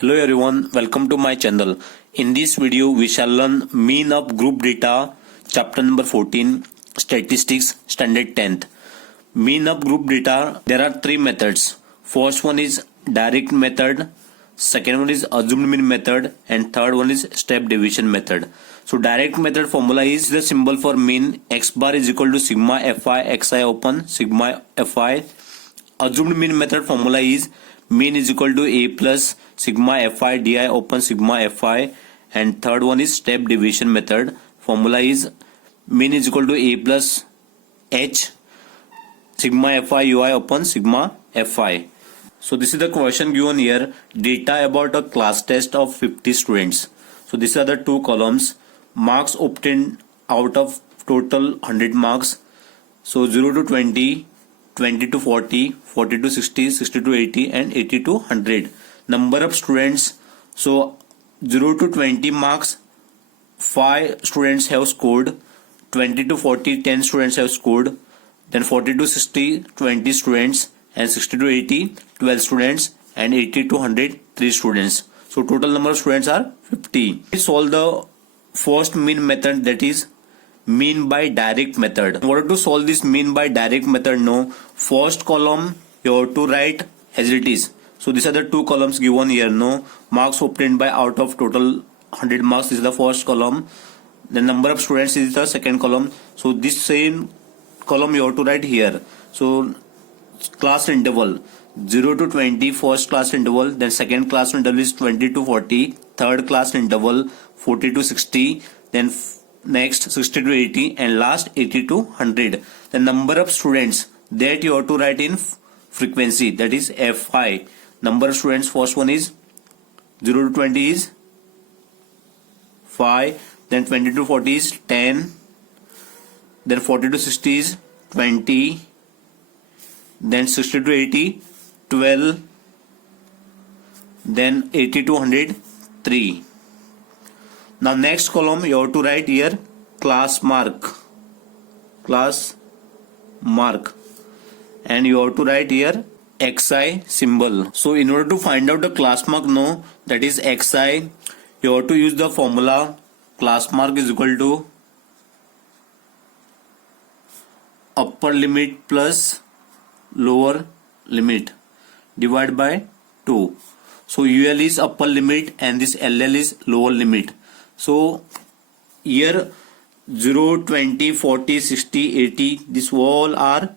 Hello everyone, welcome to my channel. In this video, we shall learn mean of group data, chapter number 14, statistics, standard 10th. Mean of group data, there are three methods. First one is direct method, second one is assumed mean method, and third one is step deviation method. So direct method formula is the symbol for mean. X bar is equal to sigma fi xi open sigma fi. Assumed mean method formula is mean is equal to a plus sigma fi di open sigma fi, and third one is step deviation method formula is mean is equal to a plus h sigma fi ui open sigma fi. So this is the question given here, data about a class test of 50 students. So these are the two columns, marks obtained out of total 100 marks. So 0 to 20, 20 to 40, 40 to 60, 60 to 80 and 80 to 100. Number of students, so 0 to 20 marks 5 students have scored, 20 to 40 10 students have scored, then 40 to 60 20 students, and 60 to 80 12 students, and 80 to 100 3 students. So total number of students are 50. We solve the first mean method, that is mean by direct method. In order to solve this mean by direct method, no, first column you have to write as it is. So these are the two columns given here, no, marks obtained by out of total 100 marks, this is the first column. The number of students is the second column. So this same column you have to write here. So class interval 0 to 20 first class interval, then second class interval is 20 to 40, third class interval 40 to 60, then next 60 to 80, and last 80 to 100. The number of students that you have to write in frequency, that is fi. Number of students, first one is 0 to 20 is 5, then 20 to 40 is 10, then 40 to 60 is 20, then 60 to 80 12, then 80 to 100 3. Now next column you have to write here class mark, and you have to write here xi symbol. So in order to find out the class mark, no, that is xi, you have to use the formula class mark is equal to upper limit plus lower limit divided by 2. So UL is upper limit and this LL is lower limit. So here 0, 20, 40, 60, 80, this all are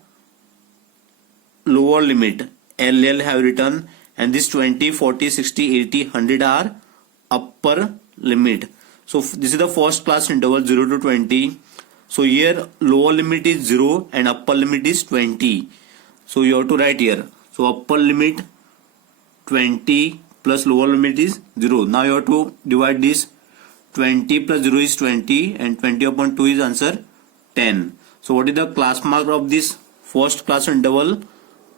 lower limit. LL have written, and this 20, 40, 60, 80, 100 are upper limit. So this is the first class interval 0 to 20. So here lower limit is 0 and upper limit is 20. So you have to write here. So upper limit 20 plus lower limit is 0. Now you have to divide this. 20 plus 0 is 20 and 20 upon 2 is answer 10. So what is the class mark of this first class interval?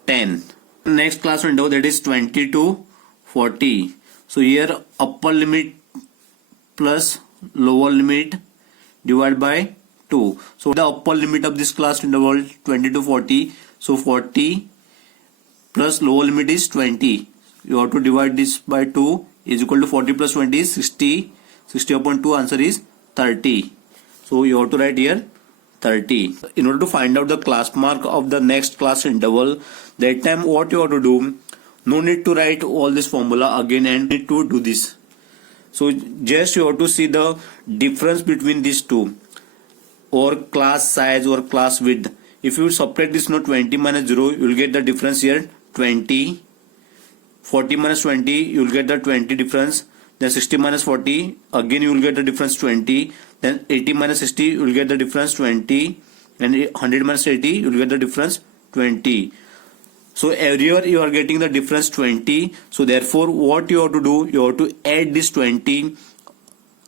10. Next class interval, that is 20 to 40. So here upper limit plus lower limit divided by 2. So the upper limit of this class interval 20 to 40. So 40 plus lower limit is 20. You have to divide this by 2 is equal to 40 plus 20 is 60. 60 upon 2 answer is 30. So you have to write here 30. In order to find out the class mark of the next class interval, that time what you have to do, no need to write all this formula again and need to do this. So just you have to see the difference between these two, or class size or class width. If you subtract this, no, 20 minus 0, you will get the difference here 20. 40 minus 20, you will get the 20 difference. Then 60 minus 40, again you will get the difference 20. Then 80 minus 60, you will get the difference 20. And 100 minus 80, you will get the difference 20. So everywhere you are getting the difference 20. So therefore what you have to do, you have to add this 20,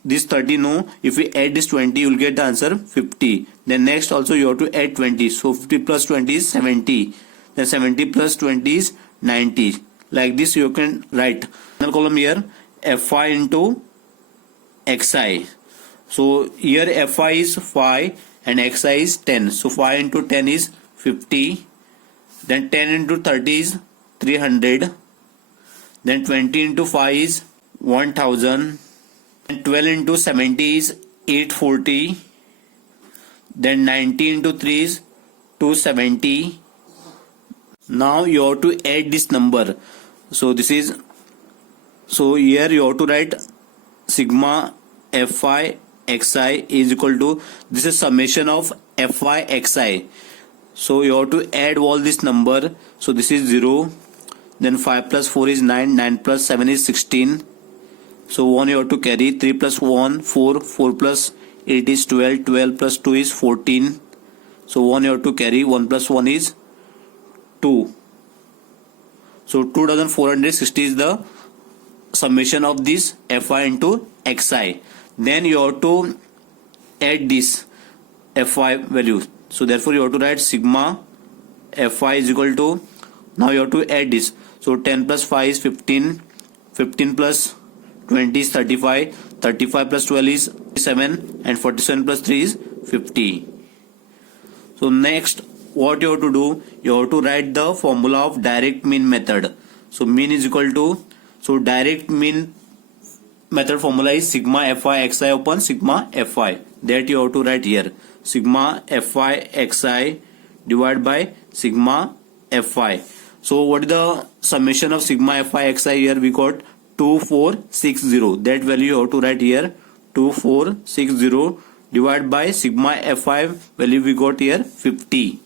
this 30, no, if we add this 20 you will get the answer 50. Then next also you have to add 20. So 50 plus 20 is 70. Then 70 plus 20 is 90. Like this you can write. Another column here, fi into xi. So here fi is 5 and xi is 10. So 5 into 10 is 50. Then 10 into 30 is 300. Then 20 into 5 is 1000, and 12 into 70 is 840, then 90 into 3 is 270. Now you have to add this number. So here you have to write sigma fi xi is equal to, this is summation of fi xi. So you have to add all this number. So this is 0, then 5 plus 4 is 9, 9 plus 7 is 16. So 1 you have to carry, 3 plus 1 4, 4 plus 8 is 12, 12 plus 2 is 14. So 1 you have to carry, 1 plus 1 is 2. So 2460 is the summation of this fi into xi. Then you have to add this fi value. So therefore you have to write sigma fi is equal to, now you have to add this. So 10 plus 5 is 15, 15 plus 20 is 35, 35 plus 12 is 7, and 47 plus 3 is 50. So next what you have to do, you have to write the formula of direct mean method. So mean is equal to, so direct mean method formula is sigma fi xi upon sigma fi. That you have to write here, sigma fi xi divided by sigma fi. So what is the summation of sigma fi xi? Here we got 2460. That value you have to write here, 2460 divided by sigma fi value we got here 50.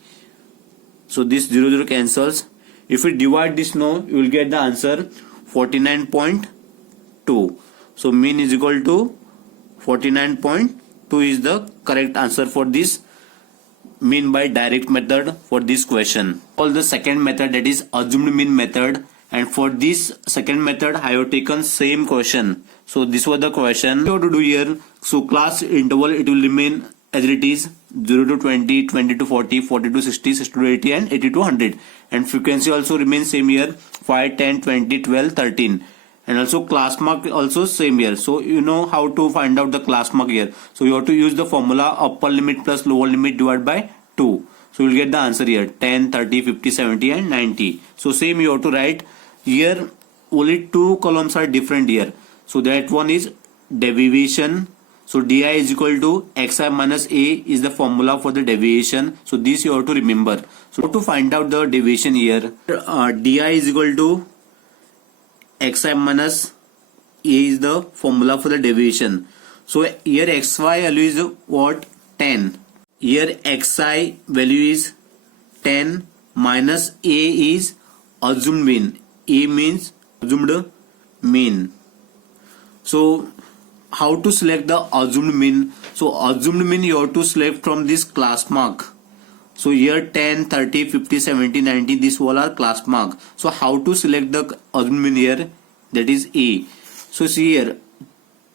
So this 0 cancels. If we divide this now, you will get the answer 49.2. So mean is equal to 49.2 is the correct answer for this mean by direct method for this question. For the second method, that is assumed mean method, and for this second method I have taken same question. So this was the question. What to do here? So class interval it will remain as it is, 0 to 20, 20 to 40, 40 to 60, 60 to 80, and 80 to 100. And frequency also remains same here, 5, 10, 20, 12, 13. And also class mark also same here. So you know how to find out the class mark here. So you have to use the formula upper limit plus lower limit divided by 2. So you will get the answer here, 10, 30, 50, 70 and 90. So same you have to write here, only two columns are different here. So that one is deviation. So di is equal to xi minus a is the formula for the deviation. So this you have to remember. So to find out the deviation here, di is equal to xi minus a is the formula for the deviation. So here xy value is what? 10. Here xi value is 10 minus a is assumed mean. A means assumed mean. So how to select the assumed mean? So assumed mean you have to select from this class mark. So here 10, 30, 50, 70, 90, this all are class mark. So how to select the assumed mean here? That is A. So see here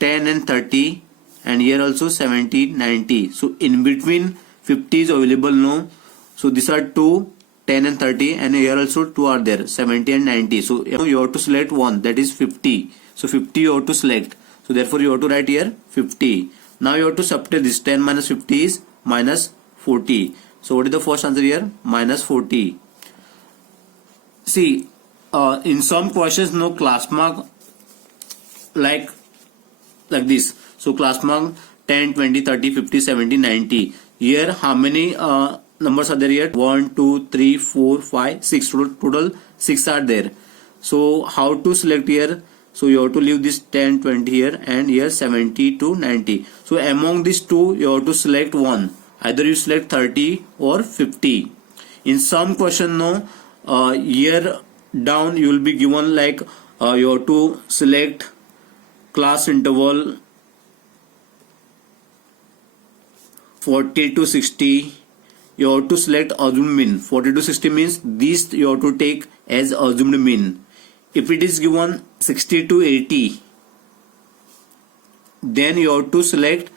10 and 30, and here also 70, 90. So in between 50 is available no. So these are 2, 10 and 30, and here also 2 are there, 70 and 90. So you have to select one, that is 50. So 50 you have to select. So therefore you have to write here 50. Now you have to subtract this, 10 minus 50 is minus 40. So what is the first answer here? Minus 40. See, in some questions no class mark like this. So class mark 10, 20, 30, 50, 70, 90. Here how many numbers are there here? 1, 2, 3, 4, 5, 6. Total 6 are there. So how to select here? So you have to leave this 10, 20 here, and here 70 to 90. So among these two you have to select one. Either you select 30 or 50. In some question no, here down you will be given like you have to select class interval 40 to 60. You have to select assumed mean. 40 to 60 means this you have to take as assumed mean. If it is given 60 to 80, then you have to select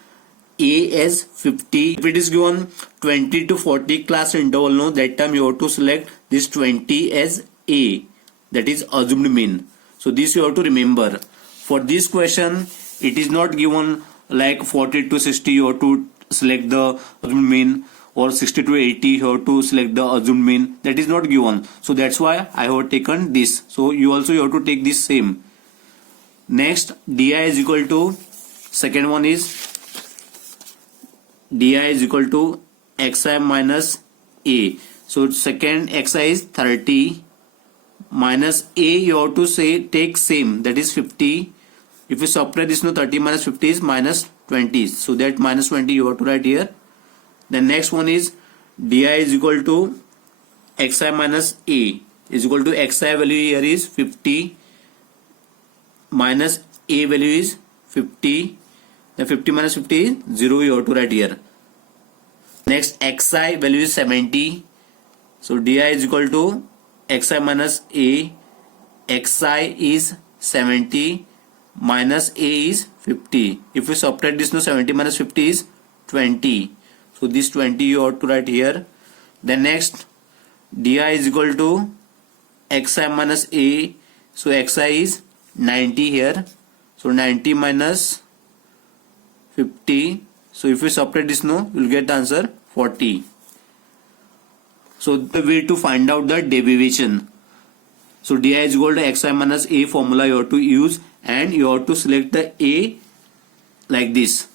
A as 50. If it is given 20 to 40 class interval, no, that time you have to select this 20 as A, that is assumed mean. So this you have to remember. For this question, it is not given like 40 to 60 you have to select the assumed mean, or 60 to 80 you have to select the assumed mean. That is not given. So that's why I have taken this. So you also have to take this same. Next, di is equal to, second one is di is equal to xi minus a. So second xi is 30 minus a, you have to say take same, that is 50. If you subtract this, no, 30 minus 50 is minus 20. So that minus 20 you have to write here. Then next one is di is equal to xi minus a is equal to xi value here is 50 minus a value is 50. Then 50 minus 50 is 0, you have to write here. Next, xi value is 70. So di is equal to xi minus a. Xi is 70 minus a is 50. If you subtract this, no, 70 minus 50 is 20. So this 20 you have to write here. Then next, di is equal to xi minus a. So xi is 90 here. So 90 minus 50. So if you subtract this, no, you will get the answer 40. So the way to find out the deviation. So di is equal to xi minus a formula you have to use, and you have to select the a like this.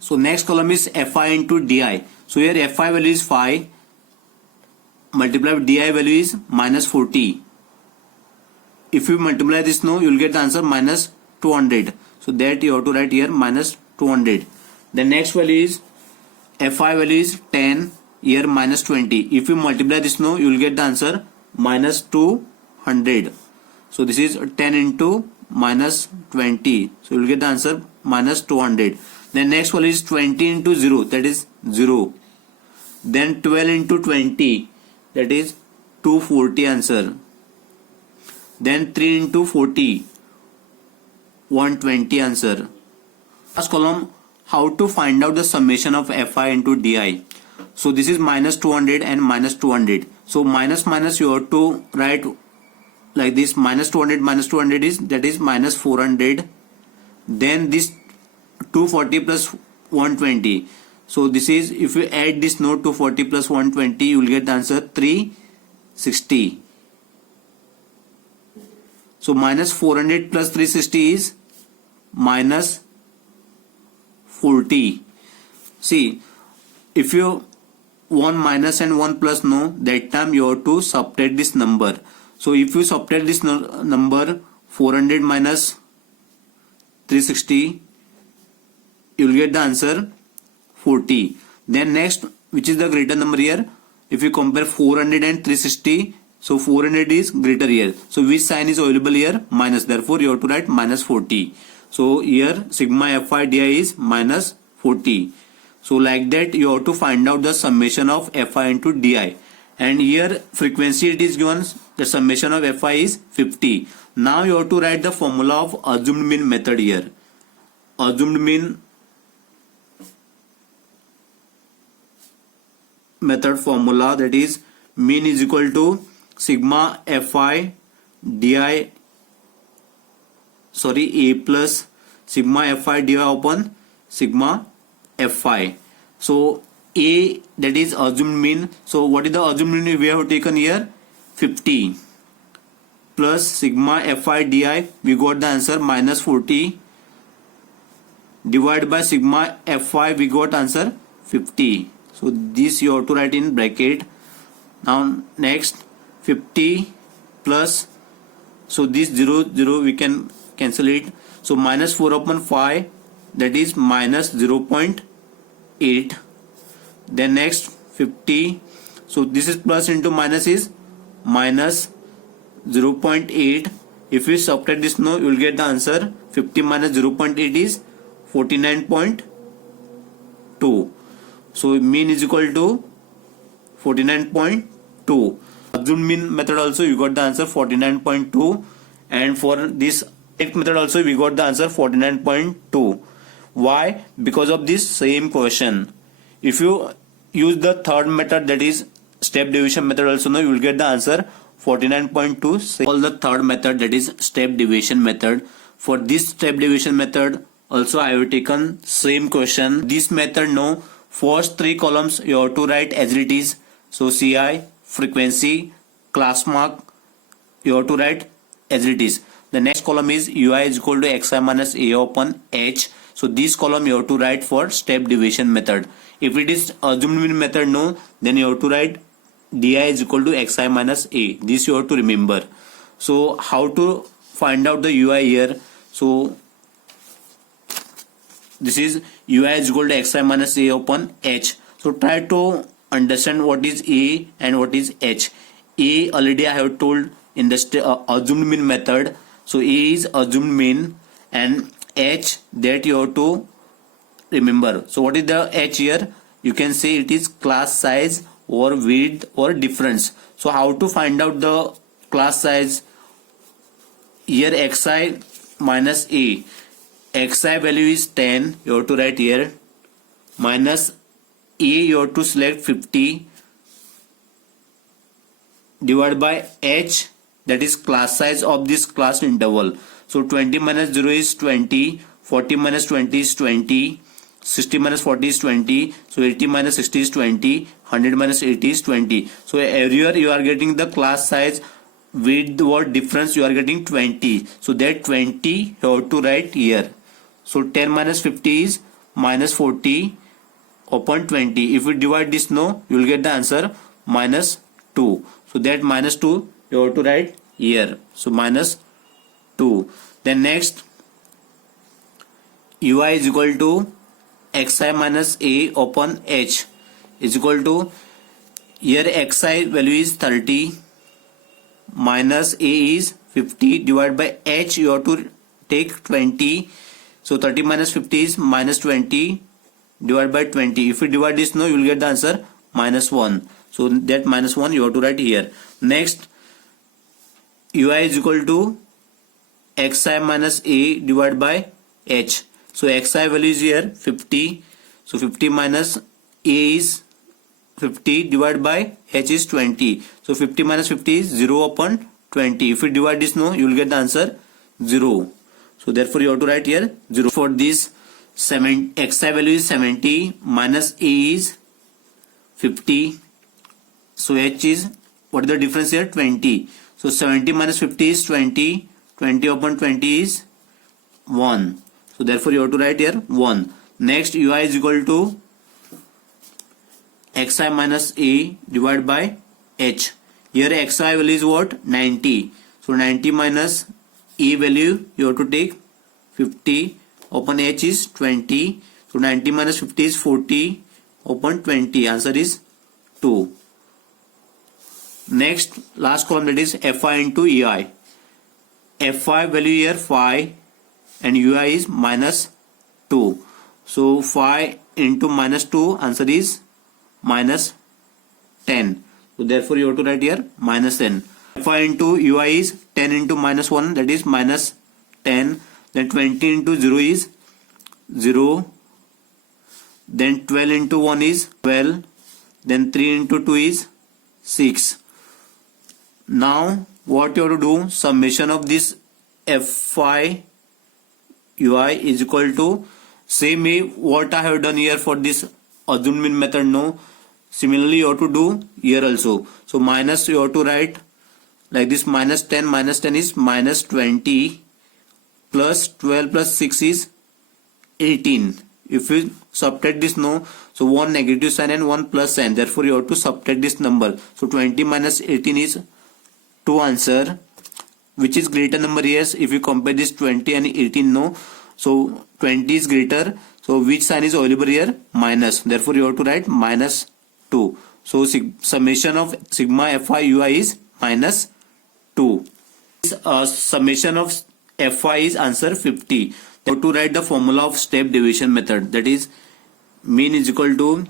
So next column is fi into di. So here fi value is 5 multiplied with di value is minus 40. If you multiply this, no, you will get the answer minus 200. So that you have to write here minus 200. The next value is fi value is 10, here minus 20. If you multiply this, no, you will get the answer minus 200. So this is 10 into minus 20. So you will get the answer minus 200. Then next value is 20 into 0, that is 0. Then 12 into 20, that is 240 answer. Then 3 into 40, 120 answer. Last column, how to find out the summation of fi into di. So this is minus 200 and minus 200. So minus minus you have to write like this, minus 200 is, that is minus 400. Then this 240 plus 120. So this is, if you add this note, 240 plus 120, you will get the answer 360. So minus 400 plus 360 is minus 40. See, if you one minus and one plus, no, that time you have to subtract this number. So if you subtract this number, 400 minus 360, you will get the answer 40. Then next, which is the greater number here? If you compare 400 and 360, so 400 is greater here. So which sign is available here? Minus. Therefore you have to write minus 40. So here sigma fi di is minus 40. So like that you have to find out the summation of fi into di. And here frequency it is given, the summation of fi is 50. Now you have to write the formula of assumed mean method here. Assumed mean method formula, that is mean is equal to sigma fi di, a plus sigma fi di upon sigma fi. So a, that is assumed mean. So what is the assumed mean we have taken here? 50 plus sigma fi di, we got the answer minus 40, divided by sigma fi, we got answer 50. So this you have to write in bracket. Now next, 50 plus, so this 0 0 we can cancel it. So minus 4 upon 5, that is minus 0.8. Then next 50, so this is plus into minus is minus 0.8. If we subtract this, no, you will get the answer 50 minus 0.8 is 49.2. So mean is equal to 49.2. Assumed mean method also you got the answer 49.2, and for this method also we got the answer 49.2. Why? Because of this same question. If you use the third method, that is step deviation method also, no, you will get the answer 49.2. All the third method, that is step deviation method. For this step deviation method also I have taken same question. This method, no, first three columns you have to write as it is. So CI, frequency, class mark, you have to write as it is. The next column is ui is equal to xi minus a upon h. So this column you have to write for step division method. If it is assumed mean method, no, then you have to write di is equal to xi minus a. This you have to remember. So how to find out the ui here? So this is ui is equal to xi minus a upon h. So try to understand what is a and what is h. A already I have told in the assumed mean method. So a is assumed mean, and h that you have to remember. So what is the h here? You can say it is class size or width or difference. So how to find out the class size? Here xi minus a, xi value is 10, you have to write here, minus a you have to select 50, divided by h, that is class size of this class interval. So 20 minus 0 is 20, 40 minus 20 is 20, 60 minus 40 is 20, so 80 minus 60 is 20, 100 minus 80 is 20. So everywhere you are getting the class size with the word difference, you are getting 20. So that 20 you have to write here. So 10 minus 50 is minus 40 upon 20. If we divide this, no, you will get the answer minus 2. So that minus 2 you have to write here. So minus 2. Then next, ui is equal to xi minus a upon h is equal to, here xi value is 30, minus a is 50, divided by h you have to take 20. So 30 minus 50 is minus 20, divided by 20. If you divide this, no, you will get the answer minus 1. So that minus 1 you have to write here. Next, ui is equal to xi minus a divided by h. So xi value is here 50. So 50 minus a is 50, divided by h is 20. So 50 minus 50 is 0 upon 20. If you divide this, no, you will get the answer 0. So therefore you have to write here 0. For this, xi value is 70, minus a is 50. So h is, what is the difference here? 20. So 70 minus 50 is 20. 20 upon 20 is 1. So therefore you have to write here 1. Next, ui is equal to xi minus a divided by h. Here xi value is what? 90. So 90 minus a value you have to take 50 upon h is 20. So 90 minus 50 is 40 upon 20. Answer is 2. Next, last column, that is fi into ei. Fi value here 5 and ui is minus 2. So 5 into minus 2, answer is minus 10. So therefore you have to write here minus 10. Fi into ui is 10 into minus 1, that is minus 10. Then 20 into 0 is 0. Then 12 into 1 is 12. Then 3 into 2 is 6. Now what you have to do, summation of this fi ui is equal to, same what I have done here for this assumed mean method, no, similarly you have to do here also. So minus you have to write like this, minus 10 is minus 20, plus 12 plus 6 is 18. If you subtract this, no, so one negative sign and one plus sign, therefore you have to subtract this number. So 20 minus 18 is 2 answer. Which is greater number? Yes, if you compare this 20 and 18, no, so 20 is greater. So which sign is available here? Minus. Therefore you have to write minus 2. So summation of sigma fi ui is minus 2. Summation of fi is answer 50. So to write the formula of step division method, that is mean is equal to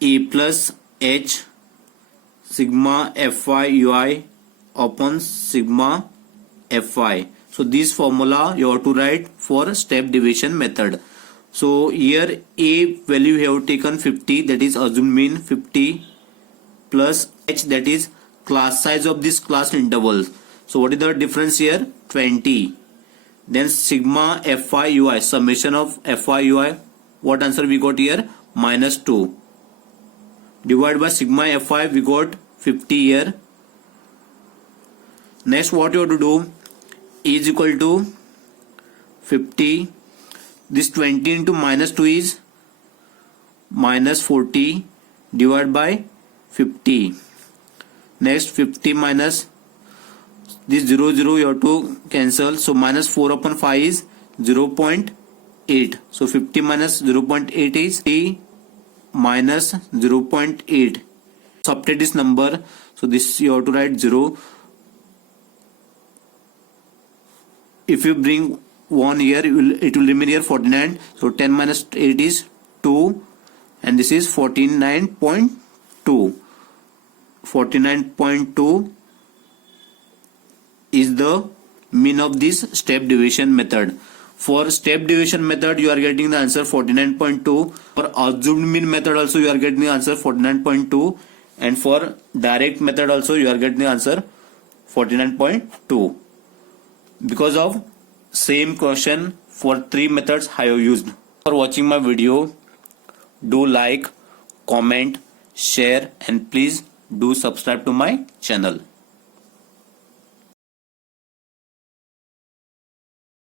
a plus h sigma fi ui upon sigma fi. So this formula you have to write for step division method. So here a value you have taken 50, that is assumed mean 50, plus h, that is class size of this class interval. So what is the difference here? 20. Then sigma fi ui, summation of fi ui, what answer we got here? Minus 2. Divided by sigma fi, we got 50 here. Next, what you have to do is equal to 50. This 20 into minus 2 is minus 40 divided by 50. Next, 50 minus this 0 0 you have to cancel, so minus 4 upon 5 is 0.8. So 50 minus 0.8 is 3 minus 0.8. Subtract this number, so this you have to write 0. If you bring 1 here, it will remain here 49. So 10 minus 8 is 2, and this is 49.2. 49.2 is the mean of this step division method. For step division method, you are getting the answer 49.2. For assumed mean method also, you are getting the answer 49.2. And for direct method also, you are getting the answer 49.2. Because of same question for 3 methods I have used. For watching my video, do like, comment, share, and please do subscribe to my channel.